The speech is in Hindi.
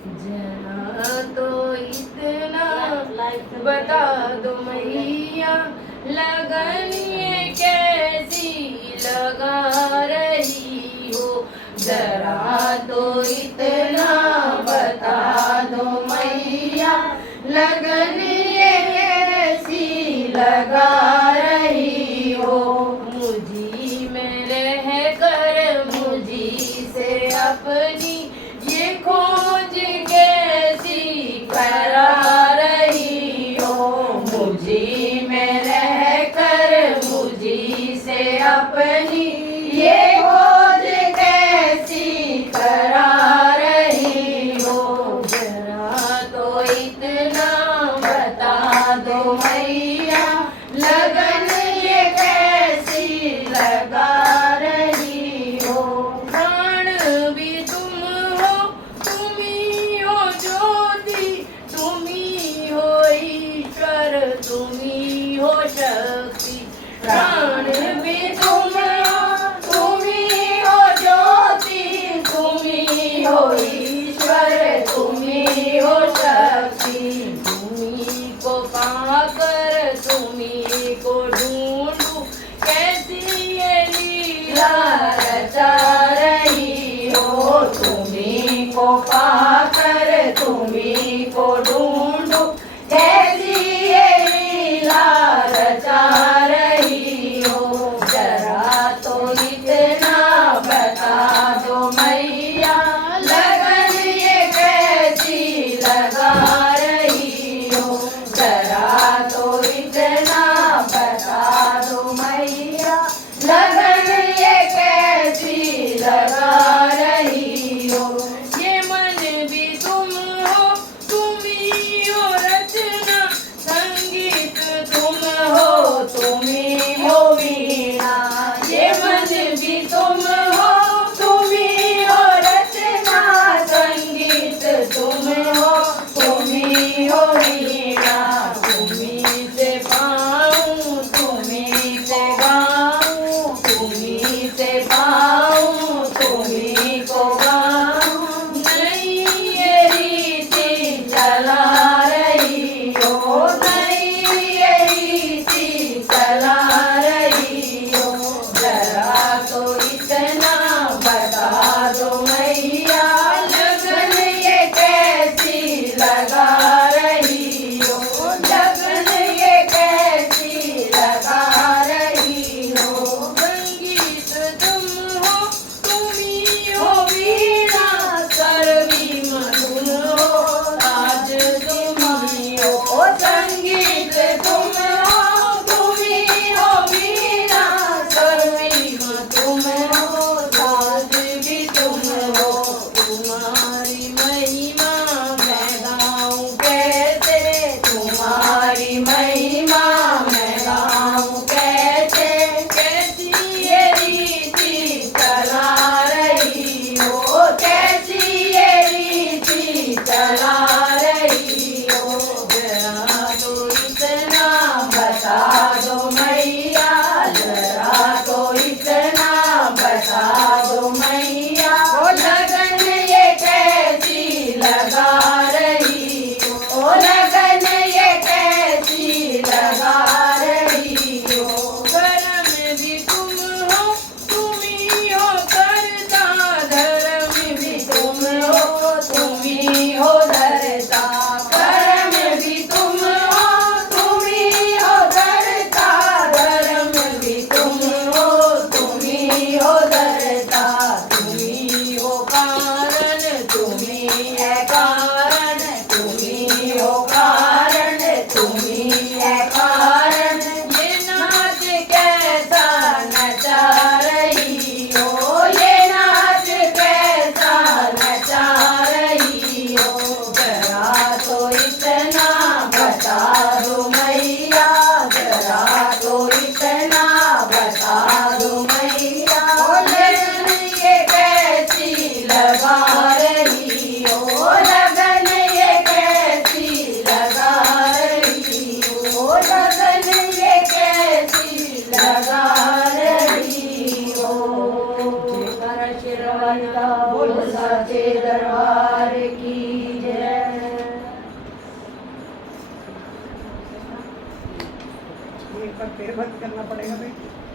जरा तो इतना बता दो मैया, लगन ये कैसी लगा रही हो। जरा तो इतना बता दो मैया, लगन ये कैसी लगा रही हो। मुझी में रह कर मुझी से अपनी ये खोज कैसी करा रही हो। मुझी में रह कर मुझी से अपनी ये खोज कैसी करा रही हो। जरा तो इतना बता दो मैया, लगन ये कैसी लगा रही हो। प्राण भी तुम हो, तुम ही हो ज्योति, तुम ही हो ईश्वर, तुम ही हो शक्ति। प्राण भी तुम हो, तुम ही हो ज्योति, तुम ही हो ईश्वर, तुम ही हो शक्ति। तुम्ही को पाकर तुम्ही को ढूंढूं, कैसी ये लीला रचा रही हो। तुम्ही को पाकर तुम्ही को ढूंढूं, कैसी ये लीला रचा रही हो। जरा तो इतना बता दो मैया, लगन ये कैसी लगा रही हो। जरा तो इतना बता दो मैया, लगन ये कैसी लगा रही हो। ये मन भी एक बार फिर बंद करना पड़ेगा बेटी।